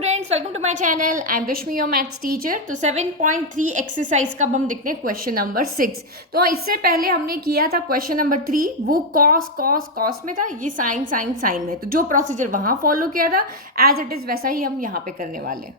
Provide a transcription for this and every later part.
Students, welcome to my channel. I am Rashmi, your maths teacher. तो 7.3 exercise का अब हम देखते हैं क्वेश्चन नंबर 6। तो इससे पहले हमने किया था क्वेश्चन नंबर 3, वो कॉस कॉस कॉस में था, ये साइन साइन साइन में। तो जो प्रोसीजर वहां फॉलो किया था एज इट इज वैसा ही हम यहाँ पे करने वाले हैं।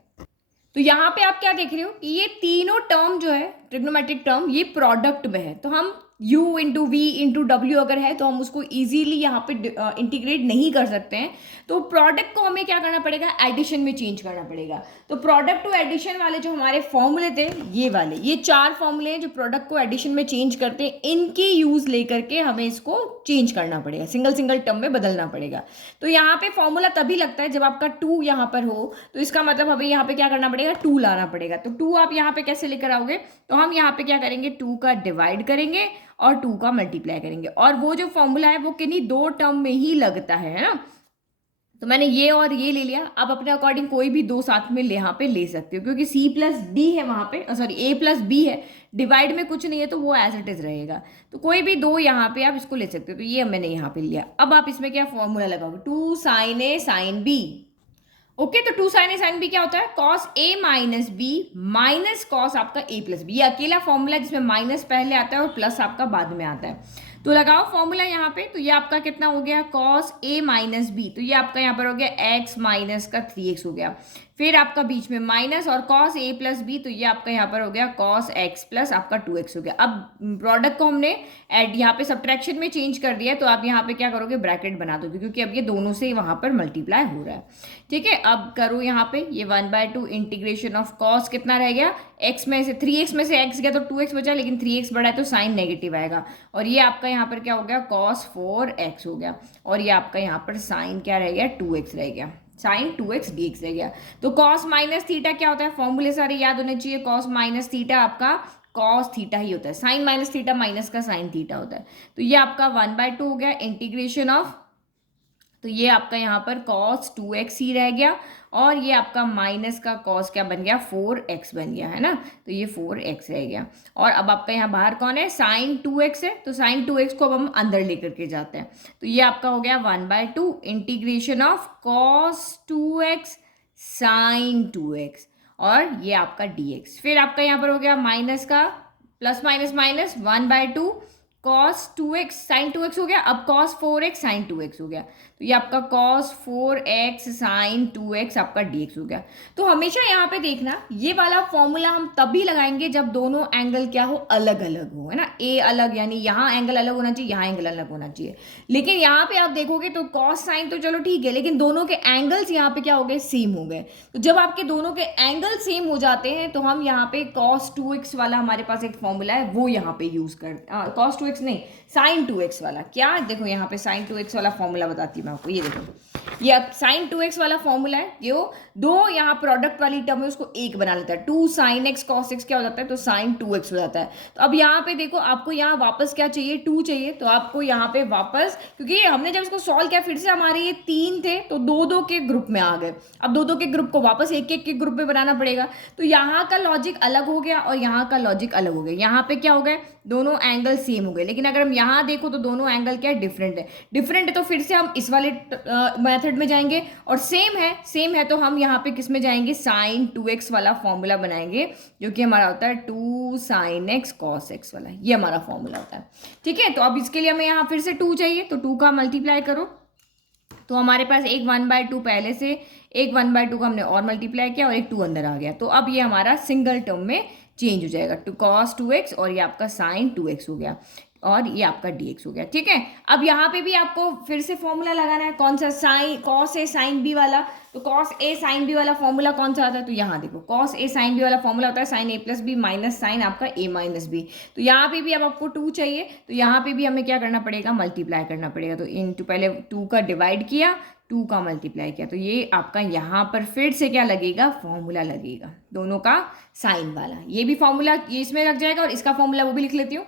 तो यहाँ पे आप क्या देख रहे हो, ये तीनों टर्म जो है ट्रिग्नोमेट्रिक टर्म, ये प्रोडक्ट में है। तो हम u इंटू वी इंटू डब्ल्यू अगर है तो हम उसको इजीली यहाँ पे इंटीग्रेट नहीं कर सकते हैं। तो प्रोडक्ट को हमें क्या करना पड़ेगा, एडिशन में चेंज करना पड़ेगा। तो प्रोडक्ट टू एडिशन वाले जो हमारे फॉर्मूले थे, ये वाले, ये 4 फॉर्मूले हैं जो प्रोडक्ट को एडिशन में चेंज करते हैं। इनकी यूज लेकर के हमें इसको चेंज करना पड़ेगा, सिंगल सिंगल टर्म में बदलना पड़ेगा। तो यहाँ पे फॉर्मूला तभी लगता है जब आपका 2 यहाँ पर हो। तो इसका मतलब हमें यहाँ पे क्या करना पड़ेगा, 2 लाना पड़ेगा। तो 2 आप यहाँ पे कैसे लेकर आओगे, तो हम यहाँ पे क्या करेंगे, 2 का डिवाइड करेंगे और 2 का मल्टीप्लाई करेंगे। और वो जो फॉर्मूला है वो किन्हीं 2 टर्म में ही लगता है ना। तो मैंने ये और ये ले लिया। आप अपने अकॉर्डिंग कोई भी 2 साथ में यहाँ पे ले सकते हो, क्योंकि c प्लस डी है वहाँ पे, सॉरी a प्लस बी है, डिवाइड में कुछ नहीं है तो वो एज इट इज रहेगा। तो कोई भी 2 यहाँ पे आप इसको ले सकते हो। तो ये मैंने यहाँ पे लिया। अब आप इसमें क्या फॉर्मूला लगाओगे, 2 साइन ए साइन बी। ओके, तो 2 साइन ए साइन बी क्या होता है, cos A minus b minus cos आपका ए प्लस बी। ये अकेला फॉर्मूला है जिसमें माइनस पहले आता है और प्लस आपका बाद में आता है। तो लगाओ फॉर्मूला यहाँ पे। तो ये आपका कितना हो गया, कॉस ए माइनस बी। तो ये आपका यहाँ पर हो गया एक्स माइनस का 3x हो गया। फिर आपका बीच में माइनस और कॉस ए प्लस बी। तो ये आपका यहाँ पर हो गया कॉस एक्स प्लस आपका 2x हो गया। अब प्रोडक्ट को हमने एड यहाँ पे सब्ट्रैक्शन में चेंज कर दिया। तो आप यहाँ पे क्या करोगे, ब्रैकेट बना दोगे, क्योंकि अब ये दोनों से वहाँ पर मल्टीप्लाई हो रहा है। ठीक है, अब करो यहाँ पे ये 1/2 इंटीग्रेशन ऑफ कॉस कितना रह गया, x में से 3x में से x गया तो 2x बचा, लेकिन 3x बढ़ा है तो साइन नेगेटिव आएगा। और ये आपका यहाँ पर क्या हो गया, cos 4x हो गया। और ये आपका यहाँ पर साइन क्या रह गया, 2x रह गया, साइन 2x dx रह गया। तो cos माइनस थीटा क्या होता है, फॉर्मूले सारे याद होने चाहिए। cos माइनस थीटा आपका cos थीटा ही होता है, साइन माइनस थीटा माइनस का साइन थीटा होता है। तो ये आपका 1/2 हो गया इंटीग्रेशन ऑफ, तो ये आपका यहाँ पर cos 2x ही रह गया। और ये आपका माइनस का cos क्या बन गया, 4x बन गया है ना। तो ये 4x रह गया। और अब आपका यहाँ बाहर कौन है, साइन 2x है। तो साइन 2x को अब हम अंदर लेकर के जाते हैं। तो ये आपका हो गया 1/2 integration of cos 2x sine 2x, और ये आपका dx। फिर आपका यहाँ पर हो गया माइनस का plus minus minus 1/2 cos 2x sine 2x हो गया। अब cos 4x साइन 2x हो गया। तो ये आपका cos 4x साइन 2x आपका dx हो गया। तो हमेशा यहाँ पे देखना, ये वाला फॉर्मूला हम तभी लगाएंगे जब दोनों एंगल क्या हो, अलग अलग हो, है ना। ए अलग, यानी यहाँ एंगल अलग होना चाहिए, यहाँ एंगल अलग होना चाहिए। लेकिन यहाँ पे आप देखोगे तो cos साइन तो चलो ठीक है, लेकिन दोनों के एंगल्स यहाँ पे क्या हो गए, सेम हो गए। तो जब आपके दोनों के एंगल सेम हो जाते हैं तो हम यहाँ पे cos 2x वाला हमारे पास एक फॉर्मूला है, वो यहाँ पे यूज कर, cos 2x नहीं, साइन 2x वाला। क्या, देखो यहाँ पे साइन 2x वाला फॉर्मूला बताती हूँ मैं आपको। ये देखो, ये साइन 2x वाला फॉर्मूला है। ये दो यहाँ प्रोडक्ट वाली टर्म है, उसको एक बना लेता है। 2 साइन x cos x क्या हो जाता है, तो साइन 2x हो जाता है। तो अब यहाँ पे देखो, आपको यहाँ वापस क्या चाहिए, 2 चाहिए। तो आपको यहाँ पे वापस, क्योंकि हमने जब इसको सॉल्व किया फिर से हमारे ये 3 थे तो 2-2 के ग्रुप में आ गए। अब 2-2 के ग्रुप को वापस 1-1 के ग्रुप में बनाना पड़ेगा। तो यहाँ का लॉजिक अलग हो गया और यहाँ का लॉजिक अलग हो गया। यहाँ पे क्या हो गया, दोनों एंगल सेम हो गए। लेकिन अगर हम यहाँ देखो तो दोनों एंगल क्या है, डिफरेंट है। डिफरेंट है तो फिर से हम इस वाले मेथड में जाएंगे। और सेम है तो हम यहाँ पे किस में जाएंगे, साइन 2x वाला फॉर्मूला बनाएंगे, जो कि हमारा होता है 2 साइन x cos x वाला। ये हमारा फॉर्मूला होता है। ठीक है, तो अब इसके लिए हमें यहाँ फिर से 2 चाहिए, तो 2 का मल्टीप्लाई करो। तो हमारे पास एक 1/2 पहले से, एक 1/2 का हमने और मल्टीप्लाई किया और एक 2 अंदर आ गया। तो अब ये हमारा सिंगल टर्म में चेंज हो जाएगा, टू cos 2x और ये आपका साइन 2x हो गया और ये आपका dx हो गया। ठीक है, अब यहाँ पे भी आपको फिर से फॉर्मूला लगाना है। कौन सा, sine cos a sine b वाला। तो cos a साइन b वाला फॉर्मूला कौन सा आता है, तो यहाँ देखो cos a साइन b वाला फॉर्मूला होता है sine a plus b minus sine आपका a माइनस बी। तो यहाँ पे भी अब आपको 2 चाहिए, तो यहाँ पे भी हमें क्या करना पड़ेगा, मल्टीप्लाई करना पड़ेगा। तो इनटू, पहले 2 का डिवाइड किया, 2 का मल्टीप्लाई किया। तो ये आपका यहाँ पर फिर से क्या लगेगा, फॉर्मूला लगेगा दोनों का साइन वाला। ये भी फॉर्मूला ये इसमें लग जाएगा और इसका फॉर्मूला वो भी लिख लेती हूँ।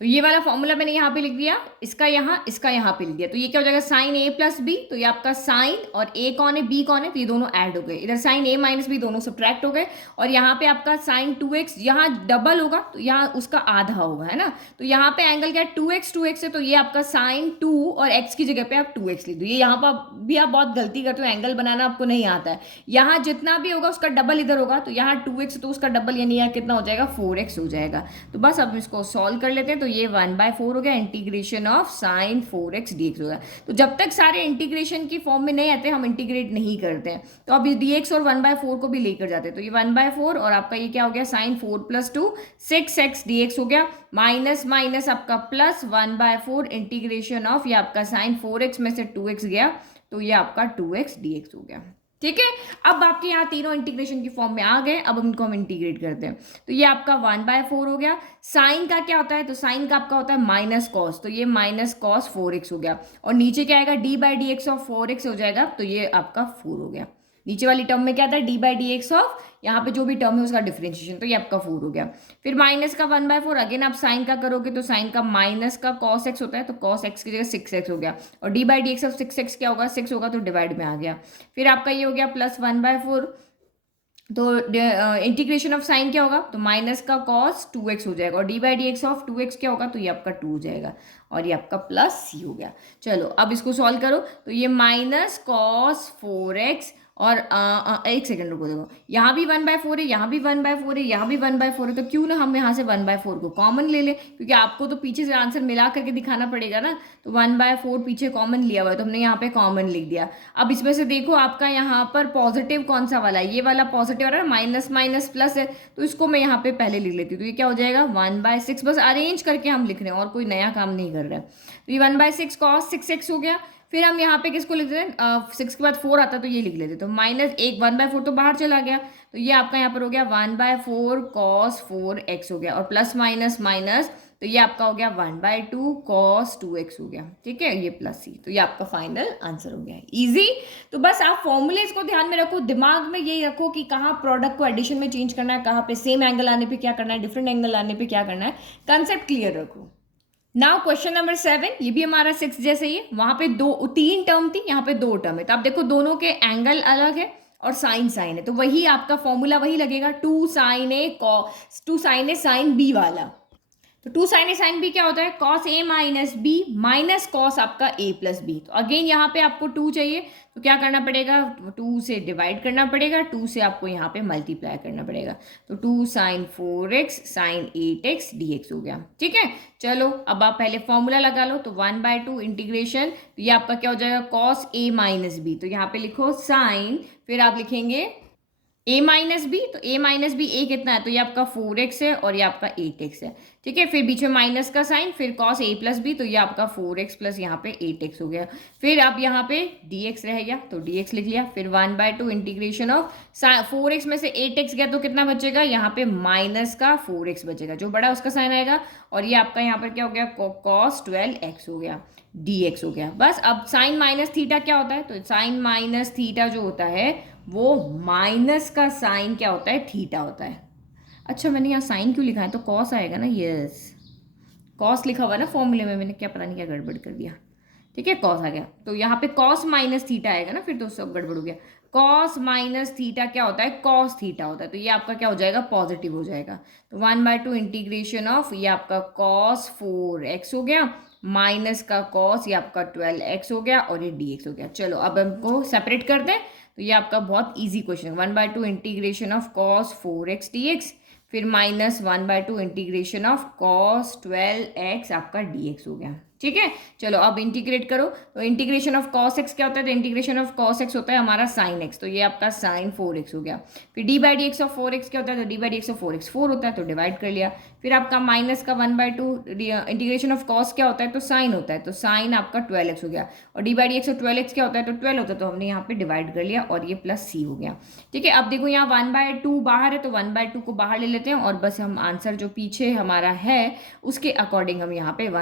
तो ये वाला फॉर्मूला मैंने यहाँ पे लिख दिया, इसका यहाँ पे लिख दिया। तो ये क्या हो जाएगा, साइन ए प्लस बी। तो ये आपका साइन और ए कौन है, बी कौन है, तो ये दोनों ऐड हो गए। इधर साइन ए माइनस बी दोनों सब्ट्रैक्ट हो गए। और यहाँ पे आपका साइन 2x, यहाँ डबल होगा तो यहाँ उसका आधा होगा, है ना। तो यहाँ पे एंगल क्या है, 2x है। तो ये आपका साइन 2 और x की जगह पे आप 2x लिख दो। ये यहाँ पर भी आप बहुत गलती करते हो, एंगल बनाना आपको नहीं आता है। यहाँ जितना भी होगा उसका डबल इधर होगा, तो यहाँ 2x तो उसका डबल, यानी यहाँ कितना हो जाएगा, 4x हो जाएगा। तो बस अब इसको सॉल्व कर लेते हैं। तो ये 1/4 हो गया, integration of sine 4x dx हो गया। तो जब तक सारे इंटीग्रेशन की फॉर्म में नहीं आते हम इंटीग्रेट नहीं करते हैं। तो अब इस dx और 1/4 को भी लेकर जाते हैं। तो ये 1/4 और आपका ये क्या हो गया, साइन 4 + 2 6x dx हो गया, माइनस माइनस आपका प्लस 1/4 इंटीग्रेशन ऑफ, ये आपका साइन 4x में से 2x गया, तो ये आपका 2x dx हो गया। ठीक है, अब आपके यहाँ तीनों इंटीग्रेशन की फॉर्म में आ गए। अब इनको हम इंटीग्रेट करते हैं। तो ये आपका 1/4 हो गया। साइन का क्या होता है, तो साइन का आपका होता है माइनस कॉस, तो ये माइनस कॉस 4x हो गया। और नीचे क्या आएगा, d/dx ऑफ 4x हो जाएगा, तो ये आपका 4 हो गया। नीचे वाली टर्म में क्या था, d/dx ऑफ, यहाँ पे जो भी टर्म है उसका डिफरेंशिएशन, तो ये आपका 4 हो गया। फिर माइनस का 1/4, अगेन आप साइन का करोगे तो साइन का माइनस का cos x होता है, तो cos x की जगह 6x हो गया। और d/dx ऑफ 6x क्या होगा, 6 होगा तो डिवाइड में आ गया। फिर आपका ये हो गया प्लस 1/4, तो इंटीग्रेशन ऑफ साइन क्या होगा, तो माइनस का cos 2x हो जाएगा। और d/dx ऑफ 2x क्या होगा, तो ये आपका 2 हो जाएगा। और ये आपका प्लस c हो गया। चलो अब इसको सॉल्व करो। तो ये माइनस cos 4x और एक सेकंड रुको, देखो यहाँ भी 1/4 है, यहाँ भी 1/4 है, यहाँ भी 1/4 है। तो क्यों ना हम यहाँ से 1/4 को कॉमन ले ले, क्योंकि आपको तो पीछे से आंसर मिला करके दिखाना पड़ेगा ना। तो 1/4 पीछे कॉमन लिया हुआ है, तो हमने यहाँ पे कॉमन लिख दिया। अब इसमें से देखो आपका यहाँ पर पॉजिटिव कौन सा वाला है, ये वाला पॉजिटिव वाला, माइनस माइनस प्लस है, तो इसको मैं यहाँ पे पहले लिख लेती हूँ। तो ये क्या हो जाएगा, 1/6। बस अरेंज करके हम लिख रहे हैं और कोई नया काम नहीं कर रहे हैं। तो ये 1/6 cos 6x हो गया। फिर हम यहाँ पे किसको लिख देते हैं, 6 के बाद 4 आता है तो ये लिख लेते। तो माइनस 1/4 तो बाहर चला गया, तो ये आपका यहाँ पर हो गया 1/4 cos 4x हो गया। और प्लस माइनस माइनस, तो ये आपका हो गया 1/2 cos 2x हो गया। ठीक है, ये प्लस सी, तो ये आपका फाइनल आंसर हो गया। इजी। तो बस आप फॉर्मूलेज को ध्यान में रखो, दिमाग में ये रखो कि कहाँ प्रोडक्ट को एडिशन में चेंज करना है, कहाँ पे सेम एंगल आने पे क्या करना है, डिफरेंट एंगल आने पे क्या करना है, कंसेप्ट क्लियर रखो। नाउ क्वेश्चन नंबर 7, ये भी हमारा 6 जैसे ही है। वहां पे 3 टर्म थी, यहाँ पे 2 टर्म है। तो आप देखो दोनों के एंगल अलग है और साइन साइन है, तो वही आपका फॉर्मूला वही लगेगा, 2 sin a cos 2 sin a sin b वाला। तो 2 sin a sin b क्या होता है, cos a minus b minus cos आपका a प्लस बी। तो अगेन यहाँ पे आपको 2 चाहिए, तो क्या करना पड़ेगा, 2 से डिवाइड करना पड़ेगा, 2 से आपको यहाँ पे मल्टीप्लाई करना पड़ेगा। तो 2 sin 4x sin 8x dx हो गया। ठीक है, चलो अब आप पहले फॉर्मूला लगा लो। तो 1/2 इंटीग्रेशन, तो ये आपका क्या हो जाएगा, cos a माइनस बी। तो यहाँ पे लिखो साइन, फिर आप लिखेंगे a माइनस बी। तो a माइनस बी a कितना है, तो ये आपका 4x है और ये आपका 8x है। ठीक है, फिर बीच में माइनस का साइन, फिर cos a प्लस बी, तो ये आपका 4x प्लस यहाँ पे 8x हो गया। फिर आप यहाँ पे dx रह गया, तो dx लिख लिया। फिर 1/2 इंटीग्रेशन ऑफ 4x में से 8x गया, तो कितना बचेगा, यहाँ पे माइनस का 4x बचेगा, जो बड़ा उसका साइन आएगा। और ये आपका यहाँ पर क्या हो गया, cos 12x हो गया, dx हो गया। बस अब साइन माइनस थीटा क्या होता है, तो साइन माइनस थीटा जो होता है वो माइनस का साइन क्या होता है, थीटा होता है। अच्छा मैंने यहाँ साइन क्यों लिखा है, तो कॉस आएगा ना, यस कॉस लिखा हुआ ना फॉर्मूले में, मैंने क्या पता नहीं क्या गड़बड़ कर दिया। ठीक है, कॉस आ गया, तो यहाँ पे कॉस माइनस थीटा आएगा ना, फिर तो सब गड़बड़ हो गया। कॉस माइनस थीटा क्या होता है, कॉस थीटा होता है, तो ये आपका क्या हो जाएगा, पॉजिटिव हो जाएगा। तो 1/2 इंटीग्रेशन ऑफ, ये आपका cos 4x हो गया, माइनस का cos, ये आपका 12x हो गया, और ये dx हो गया। चलो अब हमको सेपरेट कर दें। तो ये आपका बहुत इजी क्वेश्चन है, 1/2 integration of cos 4x dx, फिर minus 1/2 integration of cos 12x आपका dx हो गया। ठीक है, चलो अब इंटीग्रेट करो। तो इंटीग्रेशन ऑफ cos x क्या होता है, तो इंटीग्रेशन ऑफ cos x होता है हमारा sin x, तो ये आपका sin 4x हो गया। फिर d/dx ऑफ 4x क्या होता है, तो d/dx ऑफ 4x 4 होता है, तो डिवाइड कर लिया। फिर आपका माइनस का 1/2 इंटीग्रेशन ऑफ cos क्या होता है, तो sin होता है, तो sin आपका 12x हो गया। और d/dx ऑफ 12x क्या होता है, तो 12 होता है, तो हमने यहाँ पे डिवाइड कर लिया, और ये प्लस c हो गया। ठीक है, अब देखो यहाँ 1/2 बाहर है, तो 1/2 को बाहर ले लेते हैं, और बस हम आंसर जो पीछे हमारा है उसके अकॉर्डिंग हम यहाँ पे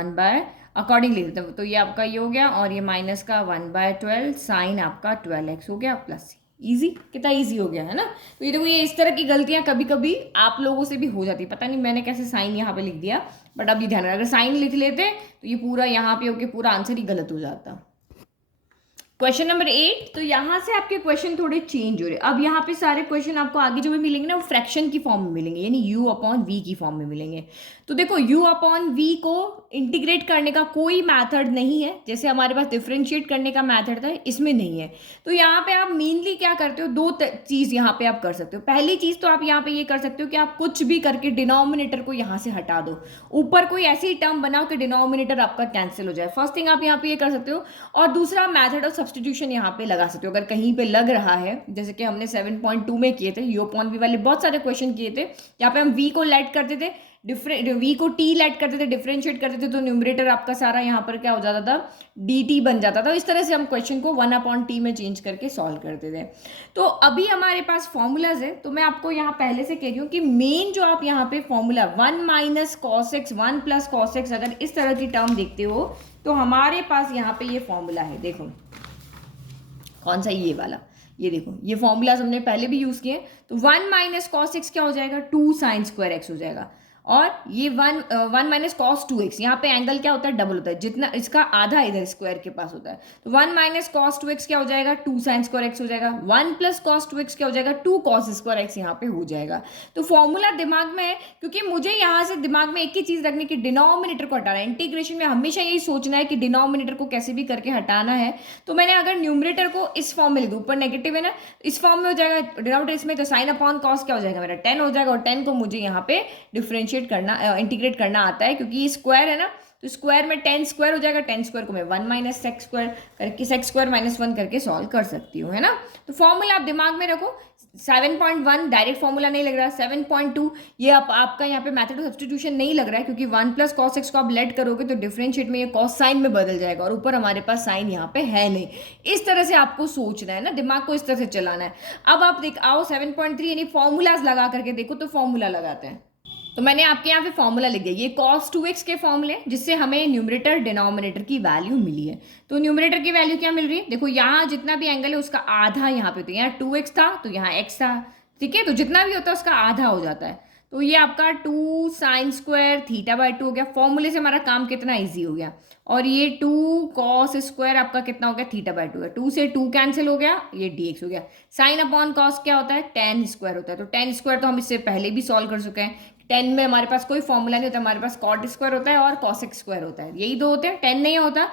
अकॉर्डिंग लिख देते हैं। तो ये आपका ये हो गया, और ये माइनस का 1/12 साइन आपका 12x हो गया प्लस सी। इजी, कितना इजी हो गया है ना। तो ये देखो, ये इस तरह की गलतियां कभी कभी आप लोगों से भी हो जाती है। पता नहीं मैंने कैसे साइन यहाँ पे लिख दिया, बट अब ये ध्यान रखना, अगर साइन लिख लेते तो ये पूरा यहाँ पे होके पूरा आंसर ही गलत हो जाता। क्वेश्चन नंबर 8, तो यहाँ से आपके क्वेश्चन थोड़े चेंज हो रहे हैं। अब यहाँ पे सारे क्वेश्चन आपको आगे जो भी मिलेंगे ना, वो फ्रैक्शन की फॉर्म में मिलेंगे, यानी u अपॉन वी की फॉर्म में मिलेंगे। तो देखो, u अपॉन वी को इंटीग्रेट करने का कोई मैथड नहीं है, जैसे हमारे पास डिफ्रेंशिएट करने का मैथड था, इसमें नहीं है। तो यहाँ पे आप मेनली क्या करते हो, दो चीज़ यहाँ पे आप कर सकते हो। पहली चीज़ तो आप यहाँ पे ये कर सकते हो कि आप कुछ भी करके डिनोमिनेटर को यहाँ से हटा दो, ऊपर कोई ऐसी टर्म बनाओ कि डिनोमिनेटर आपका कैंसिल हो जाए। फर्स्ट थिंग आप यहाँ पे ये कर सकते हो। और दूसरा, मैथड ऑफ सब्सटीट्यूशन यहाँ पे लगा सकते हो। अगर कहीं पे लग रहा है, जैसे कि हमने 7.2 में किए थे, यू अपॉन वी वाले बहुत सारे क्वेश्चन किए थे, यहाँ पे हम वी को लेट करते थे, वी को टी लेट करते थे, डिफरेंशिएट करते थे, तो न्यूमरेटर आपका सारा यहाँ पर क्या हो जाता था, डी टी बन जाता था। इस तरह से हम क्वेश्चन को 1 अपॉन टी में चेंज करके सॉल्व करते थे। तो अभी हमारे पास फॉर्मूलाज है, तो मैं आपको यहाँ पहले से कह रही हूँ कि मेन जो आप यहाँ पे formula 1 minus cos x 1 plus cos x, अगर इस तरह की टर्म देखते हो तो हमारे पास यहाँ पे ये फॉर्मूला है। देखो कौन सा, ये वाला, ये देखो, ये फॉर्मूलाज हमने पहले भी यूज किए। तो 1 माइनस कॉस एक्स क्या हो जाएगा, 2 साइन स्क्वायर एक्स हो जाएगा। और ये 1 माइनस कॉस 2x, यहाँ पे एंगल क्या होता है, डबल होता है, जितना इसका आधा इधर स्क्वायर के पास होता है। तो 1 माइनस कॉस 2x क्या हो जाएगा, 2 साइन स्क्वायर एक्स हो जाएगा। 1 प्लस कॉस 2x क्या हो जाएगा, 2 कॉस स्क्वायर एक्स यहाँ पे हो जाएगा। तो फॉर्मूला दिमाग में है, क्योंकि मुझे यहाँ से दिमाग में एक ही चीज रखनी कि डिनोमिनेटर को हटाना है। इंटीग्रेशन में हमेशा यही सोचना है कि डिनोमिनेटर को कैसे भी करके हटाना है। तो मैंने अगर न्यूमरेटर को इस फॉर्म में लिख दूँ, ऊपर नेगेटिव है ना, इस फॉर्म में हो जाएगा डिनोमिनेटर इसमें, तो साइन अपॉन कॉस क्या हो जाएगा मेरा, 10 हो जाएगा। और 10 को मुझे यहाँ पे डिफ्रेंशिएट करना, इंटीग्रेट करना आता है, क्योंकि ये स्क्वायर है ना, तो स्क्वायर में 10 स्क्वायर हो जाएगा। 10 स्क्वायर को मैं 1 माइनस सेक्स स्क्वायर करके, सेक्स स्क्वायर माइनस 1 करके सॉल्व कर सकती हूँ, है ना। तो फॉर्मूला आप दिमाग में रखो। 7.1 डायरेक्ट फॉर्मूला नहीं लग रहा, 7.2 ये आपका यहाँ पे मेथड ऑफ सब्स्टिट्यूशन नहीं लग रहा है, क्योंकि 1 प्लस कॉस एक्स को आप लेट करोगे तो डिफरेंशिएट में ये कॉस साइन में बदल जाएगा, और ऊपर हमारे पास साइन यहाँ पे है नहीं। इस तरह से आपको सोचना है ना, दिमाग को इस तरह से चलाना है। अब आप देख आओ 7.3 यानी फॉर्मूलाज लगा करके देखो, तो फॉर्मूला लगाते हैं। तो मैंने आपके यहाँ पे फॉर्मूला लिख दिया, ये cos 2x के फॉर्मूले, जिससे हमें न्यूमरेटर डिनोमिनेटर की वैल्यू मिली है। तो न्यूमरेटर की वैल्यू क्या मिल रही है, देखो यहाँ जितना भी एंगल है उसका आधा यहाँ पे, तो यहाँ 2x था तो यहाँ x था, ठीक है। तो जितना भी होता है उसका आधा हो जाता है। तो ये आपका 2 साइन स्क्वायर थीटा बाई 2 हो गया। फॉर्मूले से हमारा काम कितना ईजी हो गया। और ये 2 कॉस स्क्वायर आपका कितना हो गया, थीटा बाई 2 है। 2 से 2 कैंसिल हो गया, ये dx हो गया। साइन अपॉन कॉस क्या होता है, टेन स्क्वायर होता है। तो टेन स्क्वायर तो हम इससे पहले भी सॉल्व कर चुके हैं। 10 में हमारे पास कोई फॉर्मूला नहीं होता, हमारे पास कॉट स्क्वायर होता है और कॉसेक स्क्वायर होता है, यही दो होते हैं। 10 नहीं होता,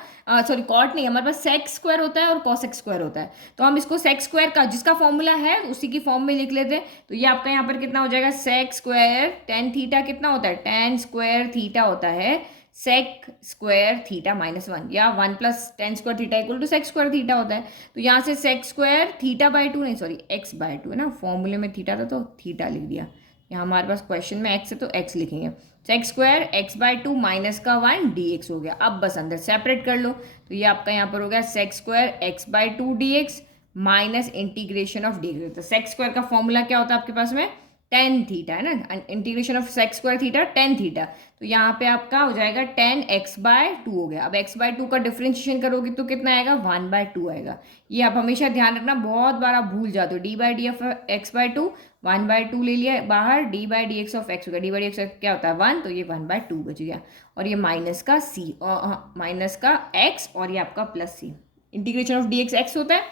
सॉरी कॉट नहीं, हमारे पास सेक स्क्वायर होता है और कॉसेक स्क्वायर होता है। तो हम इसको सेक स्क्वायर का जिसका फॉर्मूला है उसी की फॉर्म में लिख लेते हैं। तो ये आपका यहाँ पर कितना हो जाएगा, सेक स्क्वायर टेन थीटा कितना होता है, टेन स्क्वायर थीटा होता है सेक स्क्वायर थीटा माइनस 1, या 1 plus tan square theta equal to sec square theta होता है। तो यहाँ से सेक स्क्वायर थीटा बाई 2 नहीं, सॉरी एक्स बाई 2 है ना, फॉर्मूले में थीटा था तो थीटा लिख दिया। यहाँ हमारे पास क्वेश्चन में x है तो x लिखेंगे। Sec square x by 2 minus का 1 dx हो गया। अब बस अंदर सेपरेट कर लो, तो ये आपका यहाँ पर हो गया sec square x by 2 dx minus integration of dx। तो सेक स्क्वायर का फॉर्मूला क्या होता है आपके पास में, टेन थीटा है ना, integration of sec square theta tan theta. तो यहाँ पे आपका हो जाएगा टेन एक्स बाय 2 हो गया। अब एक्स बाय 2 का डिफ्रेंशिएशन करोगे तो कितना आएगा, 1/2 आएगा। ये आप हमेशा ध्यान रखना, बहुत बार आप भूल जाते हो। D by d of x by 2 1/2 ले लिया बाहर, d by d x of x हो गया। डी बाई डी एक्स क्या होता है 1, तो ये 1/2 बच गया। और ये माइनस का सी, माइनस का एक्स और ये आपका plus c. Integration of d x x होता है,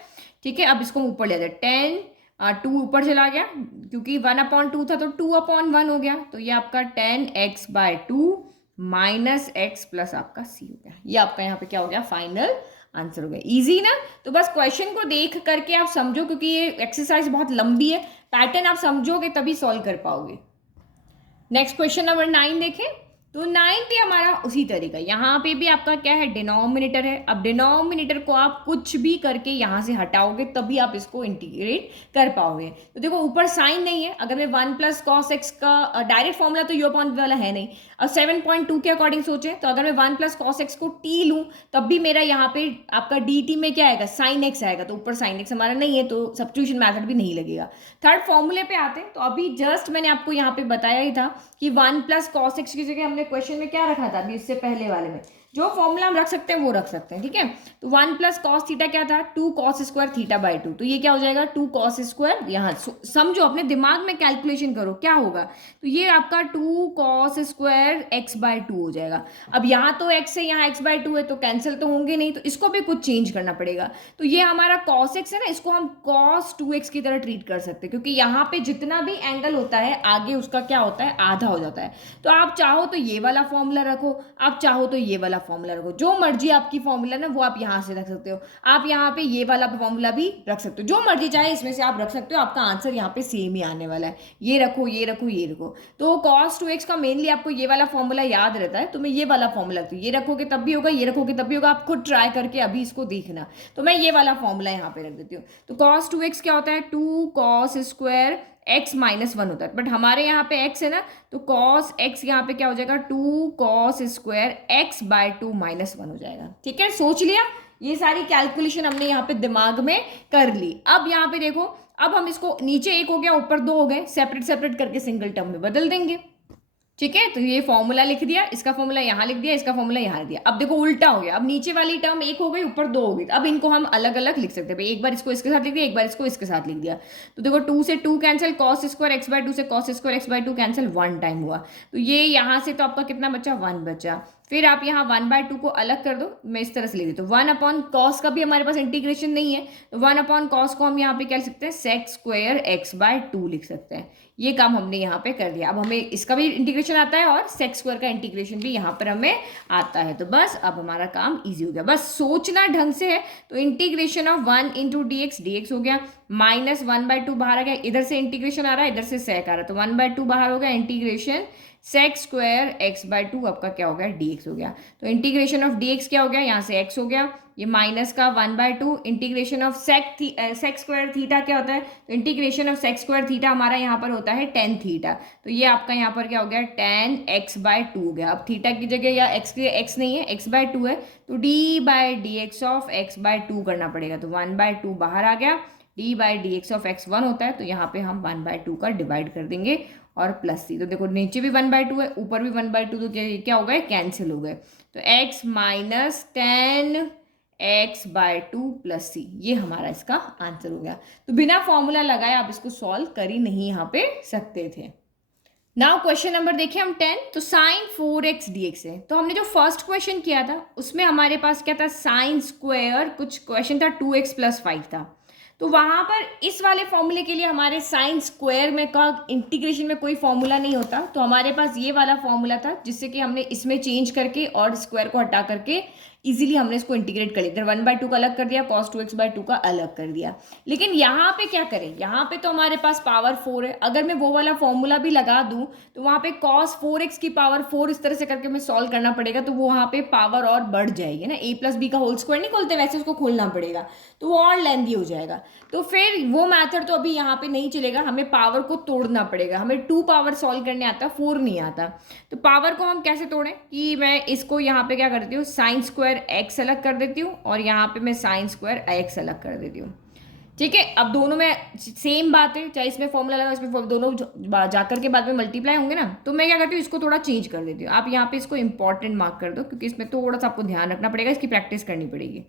ठीक है। अब इसको ऊपर ले जाए, टेन 2 ऊपर चला गया क्योंकि 1/2 था तो 2/1 हो गया। तो ये आपका 10x/2 माइनस एक्स प्लस आपका सी हो गया। ये आपका यहाँ पे क्या हो गया, फाइनल आंसर हो गया। इजी ना। तो बस क्वेश्चन को देख करके आप समझो, क्योंकि ये एक्सरसाइज बहुत लंबी है, पैटर्न आप समझोगे तभी सॉल्व कर पाओगे। नेक्स्ट क्वेश्चन नंबर 9 देखें। तो 9 भी हमारा उसी तरीका, यहाँ पे भी आपका क्या है, डिनोमिनेटर है। अब डिनोमिनेटर को आप कुछ भी करके यहाँ से हटाओगे तभी आप इसको इंटीग्रेट कर पाओगे। तो देखो ऊपर साइन नहीं है, अगर मैं 1 प्लस कॉस एक्स का डायरेक्ट फॉर्मूला तो यू अपॉन वाला है नहीं। अब 7.2 के अकॉर्डिंग सोचे तो अगर मैं 1 प्लस कॉस एक्स को टी लूँ तब भी मेरा यहाँ पे आपका डी टी में क्या आएगा, साइन एक्स आएगा। तो ऊपर साइन एक्स हमारा नहीं है तो सब्स्टिट्यूशन मैथड भी नहीं लगेगा। थर्ड फॉर्मूले पे आते हैं। तो अभी जस्ट मैंने आपको यहाँ पे बताया ही था कि 1 प्लस कॉस एक्स की जगह हमने क्वेश्चन में क्या रखा था अभी इससे पहले वाले में, जो फॉर्मूला हम रख सकते हैं वो रख सकते हैं, ठीक है। तो 1 प्लस कॉस थीटा क्या था, 2 कॉस स्क्वायर थीटा बाई 2, तो ये क्या हो जाएगा 2 कॉस स्क्वायर, यहाँ समझो अपने दिमाग में कैलकुलेशन करो क्या होगा, तो ये आपका 2 कॉस स्क्वायर एक्स बाय 2 हो जाएगा। अब यहाँ तो एक्स है, यहाँ एक्स बाय 2 है, तो कैंसिल तो होंगे नहीं, तो इसको भी कुछ चेंज करना पड़ेगा। तो ये हमारा कॉस एक्स है ना, इसको हम कॉस 2x की तरह ट्रीट कर सकते हैं, क्योंकि यहाँ पे जितना भी एंगल होता है आगे उसका क्या होता है, आधा हो जाता है। तो आप चाहो तो ये वाला फॉर्मूला रखो, आप चाहो तो ये वाला फॉर्मूला रखो, जो मर्जी आपकी फॉर्मूला ना वो आप यहाँ से रख सकते हो। आप यहाँ पे ये वाला फॉर्मूला भी रख सकते हो, जो मर्जी चाहे इसमें से आप रख सकते हो, आपका आंसर यहाँ पे सेम ही आने वाला है। ये रखो, ये रखो, ये रखो। तो cos 2x का मेनली आपको ये वाला फॉर्मूला याद रहता है, तो मैं ये वाला फॉर्मूला रखती हूँ, ये रखोगे तब भी होगा, ये रखोगे तब भी होगा, आप खुद ट्राई करके अभी इसको देखना। तो मैं ये वाला फॉर्मूला यहाँ पे रख देती हूँ। तो cos 2x क्या होता है, 2 cos स्क्वायर x माइनस 1 होता है, बट हमारे यहाँ पे x है ना, तो cos x यहाँ पे क्या हो जाएगा 2 cos square x by 2 minus 1 हो जाएगा, ठीक है। सोच लिया, ये सारी कैलकुलेशन हमने यहाँ पे दिमाग में कर ली। अब यहाँ पे देखो, अब हम इसको नीचे 1 हो गया, ऊपर 2 हो गए, सेपरेट सेपरेट करके सिंगल टर्म में बदल देंगे, ठीक है। तो ये फॉर्मूला लिख दिया, इसका फॉर्मूला यहाँ लिख दिया, इसका फॉर्मूला यहाँ लिख दिया। अब देखो उल्टा हो गया, अब नीचे वाली टर्म 1 हो गई, ऊपर 2 हो गई, अब इनको हम अलग अलग लिख सकते हैं भाई, एक बार इसको इसके साथ लिख दिया, एक बार इसको इसके साथ लिख दिया। तो देखो 2 से 2 cancel, cos square x by 2 से cos square x by 2 cancel, 1 time हुआ, तो ये यहाँ से तो आपका कितना बचा, 1 बचा। फिर आप यहाँ 1/2 को अलग कर दो, मैं इस तरह से लिख देती हूँ। 1 अपॉन कॉस का भी हमारे पास इंटीग्रेशन नहीं है, तो 1 अपॉन कॉस को हम यहाँ पे क्या लिख सकते हैं, सेक स्क्वायर एक्स बाय 2 लिख सकते हैं। ये काम हमने यहाँ पे कर दिया। अब हमें इसका भी इंटीग्रेशन आता है और सेक स्क्वायर का इंटीग्रेशन भी यहाँ पर हमें आता है, तो बस अब हमारा काम ईजी हो गया। बस सोचना ढंग से है, तो integration of 1 into D x हो गया, माइनस 1/2 बाहर आ गया, इधर से इंटीग्रेशन आ रहा है, इधर से सेक आ रहा है, तो 1/2 बाहर हो गया, integration sec square x by 2 आपका क्या हो गया, dx हो गया। तो इंटीग्रेशन ऑफ dx क्या हो गया, यहाँ से x हो गया, ये माइनस का 1/2, integration of sec square theta क्या होता है, तो integration of sec square theta हमारा यहाँ पर होता है tan थीटा, तो ये आपका यहाँ पर क्या हो गया, tan x बाय 2 हो गया। अब थीटा की जगह या x के x नहीं है, x बाय 2 है, तो d by d x of x by 2 करना पड़ेगा, तो 1/2 बाहर आ गया, d by d x of x 1 होता है, तो यहाँ पे हम 1/2 का डिवाइड कर देंगे और प्लस सी, तो देखो नीचे भी 1/2 है, ऊपर भी 1/2, तो क्या हो गए, कैंसिल हो गए, तो x minus 10x by 2 plus C, ये हमारा इसका आंसर हो गया। तो बिना फॉर्मूला लगाए आप इसको सॉल्व कर ही नहीं यहाँ पे सकते थे। नाउ क्वेश्चन नंबर देखिए हम 10, तो साइन 4x dx है। तो हमने जो फर्स्ट क्वेश्चन किया था उसमें हमारे पास क्या था, साइन स्क्वायर, कुछ क्वेश्चन था 2x प्लस 5 था, तो वहां पर इस वाले फॉर्मूले के लिए हमारे साइन स्क्वायर में का इंटीग्रेशन में कोई फॉर्मूला नहीं होता, तो हमारे पास ये वाला फॉर्मूला था जिससे कि हमने इसमें चेंज करके और स्क्वायर को हटा करके इजीली हमने इसको इंटीग्रेट कर लिया। इधर 1/2 का अलग कर दिया, cos 2x/2 का अलग कर दिया। लेकिन यहाँ पे क्या करें, यहाँ पे तो हमारे पास पावर 4 है, अगर मैं वो वाला फॉर्मूला भी लगा दूं तो वहाँ पे cos 4x की पावर 4 इस तरह से करके मैं सॉल्व करना पड़ेगा, तो वो वहाँ पे पावर और बढ़ जाएगी ना, a प्लस बी का होल स्क्वायर नहीं खोलते वैसे उसको खोलना पड़ेगा, तो वो और लेंदी हो जाएगा। तो फिर वो मैथड तो अभी यहाँ पे नहीं चलेगा, हमें पावर को तोड़ना पड़ेगा। हमें 2 पावर सॉल्व करने आता, 4 नहीं आता। तो पावर को हम कैसे तोड़ें, कि मैं इसको यहाँ पे क्या करती हूँ, साइन स्क्वायर x अलग कर देती हूँ और यहाँ पे मैं साइन स्क्वायर x अलग कर देती हूँ, ठीक है। अब दोनों में सेम बात है, चाहे इसमें फॉर्मूला लगा, इसमें दोनों जाकर के बाद में मल्टीप्लाई होंगे ना, तो मैं क्या करती हूँ, इसको थोड़ा चेंज कर देती हूँ। आप यहाँ पे इसको इंपॉर्टेंट मार्क कर दो, क्योंकि इसमें थोड़ा सा आपको ध्यान रखना पड़ेगा, इसकी प्रैक्टिस करनी पड़ेगी।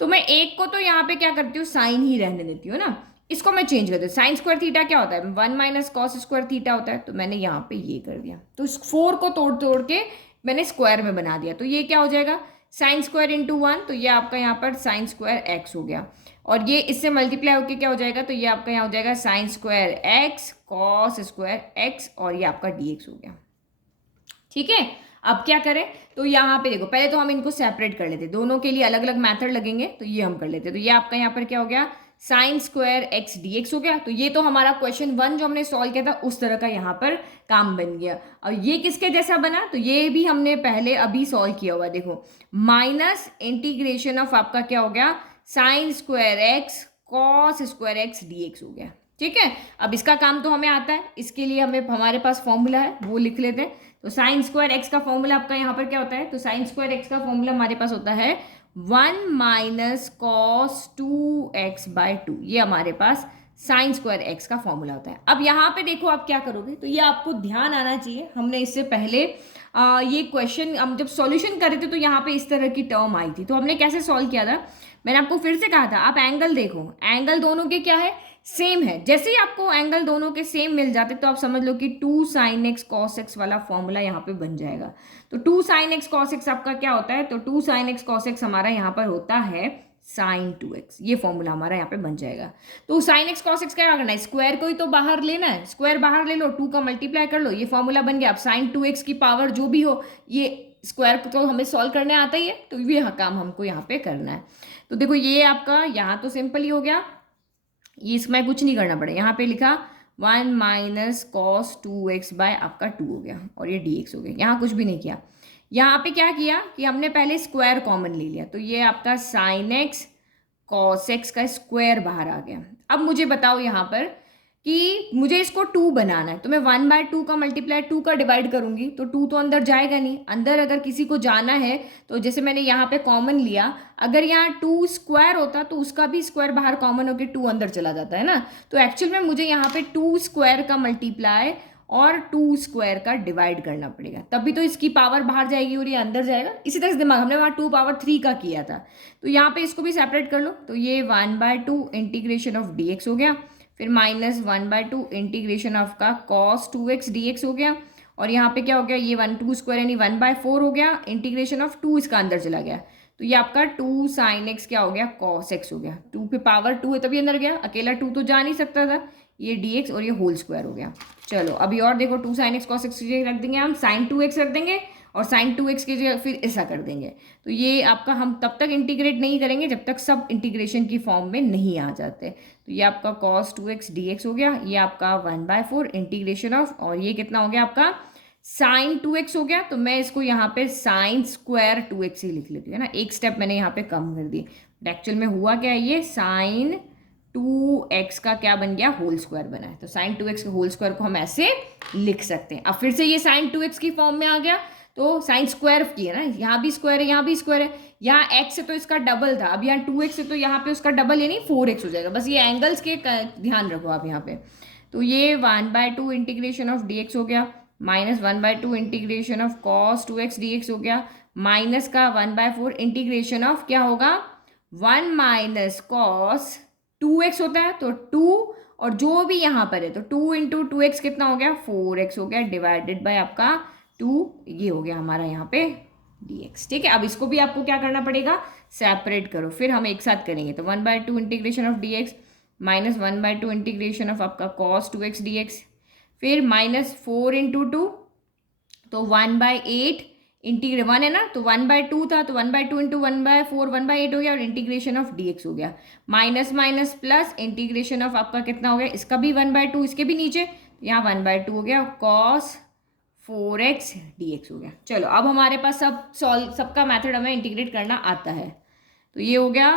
तो मैं एक को तो यहाँ पे क्या करती हूँ, साइन ही रहने देती हूँ ना, इसको मैं चेंज कर देती हूँ। साइन स्क्वायर थीटा क्या होता है, 1 माइनस कॉस स्क्वायर थीटा होता है, तो मैंने यहाँ पे ये कर दिया, तो इस 4 को तोड़ तोड़ के मैंने स्क्वायर में बना दिया, तो ये क्या हो जाएगा, साइन स्क्वायर इंटू 1, तो ये आपका यहाँ पर साइन स्क्वायर एक्स हो गया, और ये इससे मल्टीप्लाई होकर क्या हो जाएगा, तो ये आपका यहाँ हो जाएगा sine square x cos square x, और ये आपका dx हो गया, ठीक है। अब क्या करें, तो यहाँ पे देखो, पहले तो हम इनको सेपरेट कर लेते, दोनों के लिए अलग अलग मेथड लगेंगे, तो ये हम कर लेते। तो ये आपका यहाँ पर क्या हो गया, साइन स्क्वायर एक्स dx हो गया। तो ये तो हमारा क्वेश्चन 1 जो हमने सॉल्व किया था उस तरह का यहाँ पर काम बन गया। और ये किसके जैसा बना, तो ये भी हमने पहले अभी सॉल्व किया हुआ, देखो माइनस इंटीग्रेशन ऑफ आपका क्या हो गया, sine square x cos square x dx हो गया, ठीक है। अब इसका काम तो हमें आता है, इसके लिए हमें हमारे पास फॉर्मूला है वो लिख लेते हैं। तो साइन स्क्वायर एक्स का फॉर्मूला आपका यहाँ पर क्या होता है, तो साइन स्क्वायर एक्स का फॉर्मूला हमारे पास होता है 1 माइनस कॉस 2x बाय 2, ये हमारे पास साइन स्क्वायर एक्स का फॉर्मूला होता है। अब यहाँ पे देखो आप क्या करोगे, तो ये आपको ध्यान आना चाहिए, हमने इससे पहले ये क्वेश्चन हम जब सॉल्यूशन कर रहे थे तो यहाँ पे इस तरह की टर्म आई थी, तो हमने कैसे सॉल्व किया था, मैंने आपको फिर से कहा था आप एंगल देखो, एंगल दोनों के क्या है, सेम है। जैसे ही आपको एंगल दोनों के सेम मिल जाते तो आप समझ लो कि 2 sin x cos x वाला फॉर्मूला यहाँ पे बन जाएगा। तो 2 sin x cos x आपका क्या होता है, तो 2 sin x cos x हमारा यहाँ पर होता है sin 2x, ये फॉर्मूला हमारा यहाँ पे बन जाएगा। तो sin x cos x क्या करना है, स्क्वायर को ही तो बाहर लेना है, स्क्वायर बाहर ले लो, 2 का मल्टीप्लाई कर लो, ये फॉर्मूला बन गया। अब sin 2x की पावर जो भी हो, ये स्क्वायर को तो हमें सॉल्व करने आता ही है, तो ये काम हमको यहाँ पे करना है। तो देखो ये आपका यहाँ तो सिंपल ही हो गया, ये इसमें कुछ नहीं करना पड़ेगा, यहाँ पे लिखा 1 माइनस कॉस 2x बाय आपका 2 हो गया, और ये dx हो गया, यहाँ कुछ भी नहीं किया। यहाँ पे क्या किया कि हमने पहले स्क्वायर कॉमन ले लिया, तो ये आपका साइन एक्स कॉस एक्स का स्क्वायर बाहर आ गया। अब मुझे बताओ यहाँ पर कि मुझे इसको 2 बनाना है, तो मैं 1/2 का मल्टीप्लाई 2 का डिवाइड करूंगी, तो 2 तो अंदर जाएगा नहीं, अंदर अगर किसी को जाना है तो जैसे मैंने यहाँ पे कॉमन लिया, अगर यहाँ 2 स्क्वायर होता तो उसका भी स्क्वायर बाहर कॉमन होकर 2 अंदर चला जाता है ना। तो एक्चुअल में मुझे यहाँ पे 2 स्क्वायर का मल्टीप्लाई और 2 स्क्वायर का डिवाइड करना पड़ेगा, तभी तो इसकी पावर बाहर जाएगी और ये अंदर जाएगा। इसी तरह से दिमाग हमने वहाँ 2 पावर 3 का किया था, तो यहाँ पे इसको भी सेपरेट कर लो, तो ये 1/2 इंटीग्रेशन ऑफ dx हो गया, फिर माइनस 1/2 इंटीग्रेशन ऑफ का cos 2x dx हो गया, और यहाँ पे क्या हो गया, ये 2 स्क्वायर यानी 1/4 हो गया, इंटीग्रेशन ऑफ 2 इसका अंदर चला गया, तो ये आपका 2 sin x क्या हो गया, cos x हो गया। 2 पे पावर 2 है तभी अंदर गया, अकेला 2 तो जा नहीं सकता था, ये dx और ये होल स्क्वायर हो गया। चलो अभी और देखो, 2 sin x cos x की जगह रख देंगे हम sin 2x रख देंगे, और sin 2x की जगह फिर ऐसा कर देंगे। तो ये आपका हम तब तक इंटीग्रेट नहीं करेंगे जब तक सब इंटीग्रेशन की फॉर्म में नहीं आ जाते। तो ये आपका cos 2x dx हो गया, ये आपका 1/4 इंटीग्रेशन ऑफ, और ये कितना हो गया आपका sin 2x हो गया। तो मैं इसको यहाँ पे sin स्क्वायर 2x ही लिख लेती हूँ ना, एक स्टेप मैंने यहाँ पे कम कर दी। एक्चुअल में हुआ क्या है, ये sin 2x का क्या बन गया, होल स्क्वायर बना है, तो sin 2x के होल स्क्वायर को हम ऐसे लिख सकते हैं। अब फिर से ये sin 2x की फॉर्म में आ गया, तो साइन स्क्वायर की है ना, यहाँ भी स्क्वायर है, यहाँ भी स्क्वायर है, यहाँ x है तो इसका डबल था, अब यहाँ 2x है तो यहाँ पे उसका डबल यानी 4x हो जाएगा। बस ये एंगल्स के ध्यान रखो आप यहाँ पे। तो ये 1/2 इंटीग्रेशन ऑफ dx हो गया, minus 1/2 integration of cos 2x dx हो गया, माइनस का 1/4 इंटीग्रेशन ऑफ क्या होगा, 1 माइनस कॉस 2x होता है, तो 2 और जो भी यहाँ पर है तो 2 इंटू 2x कितना हो गया, 4x हो गया, डिवाइडेड बाय आपका 2, ये हो गया हमारा यहाँ पे dx। ठीक है, अब इसको भी आपको क्या करना पड़ेगा, सेपरेट करो, फिर हम एक साथ करेंगे। तो 1/2 integration of dx minus 1/2 integration of आपका cos 2x dx, फिर माइनस 4 इंटू 2, तो 1/8 इंटीग्रे 1 है ना, तो 1/2 था, तो 1/2 इंटू 1/4 1/8 हो गया, और इंटीग्रेशन ऑफ dx हो गया, minus minus plus integration of आपका कितना हो गया, इसका भी 1/2, इसके भी नीचे, यहाँ 1/2 हो गया, cos 4x dx हो गया। चलो अब हमारे पास सबका मेथड हमें इंटीग्रेट करना आता है। तो ये हो गया,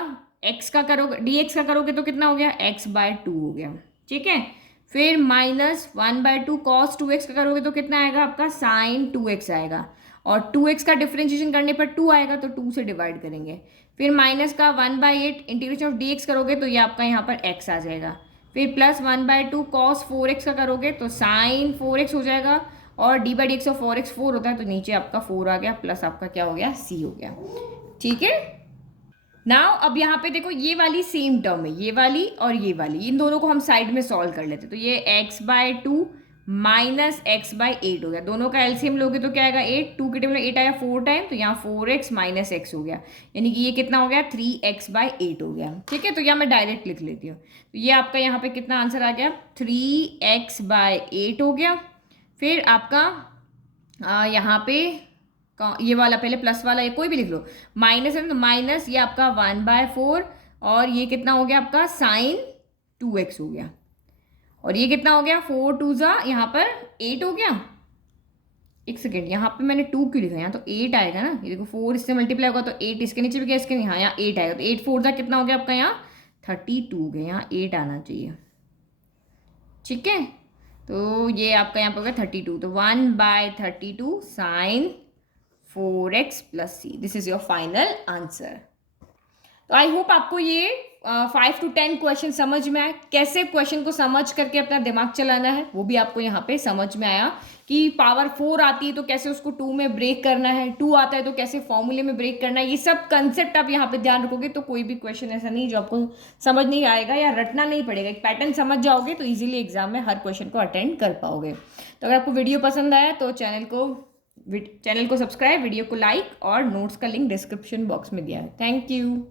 x का करोगे dx का करोगे तो कितना हो गया, x/2 हो गया। ठीक है, फिर माइनस 1/2 cos 2x का करोगे तो कितना आएगा आपका, sin 2x आएगा, और 2x का डिफ्रेंशिएशन करने पर 2 आएगा, तो 2 से डिवाइड करेंगे। फिर माइनस का 1/8 इंटीग्रेशन ऑफ dx करोगे तो ये आपका यहाँ पर x आ जाएगा। फिर प्लस 1/2 cos 4x का करोगे तो sin 4x हो जाएगा, और d/dx ऑफ 4x 4 होता है, तो नीचे आपका 4 आ गया, प्लस आपका क्या हो गया, c हो गया। ठीक है, नाउ अब यहाँ पे देखो ये वाली सेम टर्म है, ये वाली और ये वाली, इन दोनों को हम साइड में सॉल्व कर लेते। तो ये x/2 माइनस x/8 हो गया, दोनों का एलसीएम लोगे तो क्या आएगा, 8, 2 के टेबल में 8 आया 4 टाइम, तो यहाँ 4x माइनस x हो गया, यानी कि ये कितना हो गया, 3x/8 हो गया। ठीक है, तो यहाँ मैं डायरेक्ट लिख लेती हूँ, तो ये आपका यहाँ पे कितना आंसर आ गया, 3x/8 हो गया। फिर आपका यहाँ पे ये वाला पहले प्लस वाला, ये कोई भी लिख लो, माइनस है तो माइनस ये आपका 1/4, और ये कितना हो गया आपका sin 2x हो गया, और ये कितना हो गया, 4 2 जा यहाँ पर 8 हो गया। एक सेकेंड, यहाँ पे मैंने 2 क्यों लिखा, यहाँ तो 8 आएगा ना, ये देखो 4 इससे मल्टीप्लाई होगा तो 8 इसके नीचे भी गया, इसके यहाँ 8 आएगा, तो 8 4 जा कितना हो गया आपका, यहाँ 32 गया, यहाँ 8 आना चाहिए। ठीक है, तो ये आपका यहाँ पर हो गया 32, तो 1/32 sin 4x plus c, this is your final answer. तो आई होप आपको ये 5 to 10 क्वेश्चन समझ में आए, कैसे क्वेश्चन को समझ करके अपना दिमाग चलाना है वो भी आपको यहाँ पे समझ में आया कि पावर 4 आती है तो कैसे उसको 2 में ब्रेक करना है, 2 आता है तो कैसे फॉर्मूले में ब्रेक करना है। ये सब कंसेप्ट आप यहाँ पे ध्यान रखोगे तो कोई भी क्वेश्चन ऐसा नहीं जो आपको समझ नहीं आएगा या रटना नहीं पड़ेगा। एक पैटर्न समझ जाओगे तो इजीली एग्जाम में हर क्वेश्चन को अटेंड कर पाओगे। तो अगर आपको वीडियो पसंद आया तो चैनल को सब्सक्राइब, वीडियो को लाइक और नोट्स का लिंक डिस्क्रिप्शन बॉक्स में दिया है। Thank you.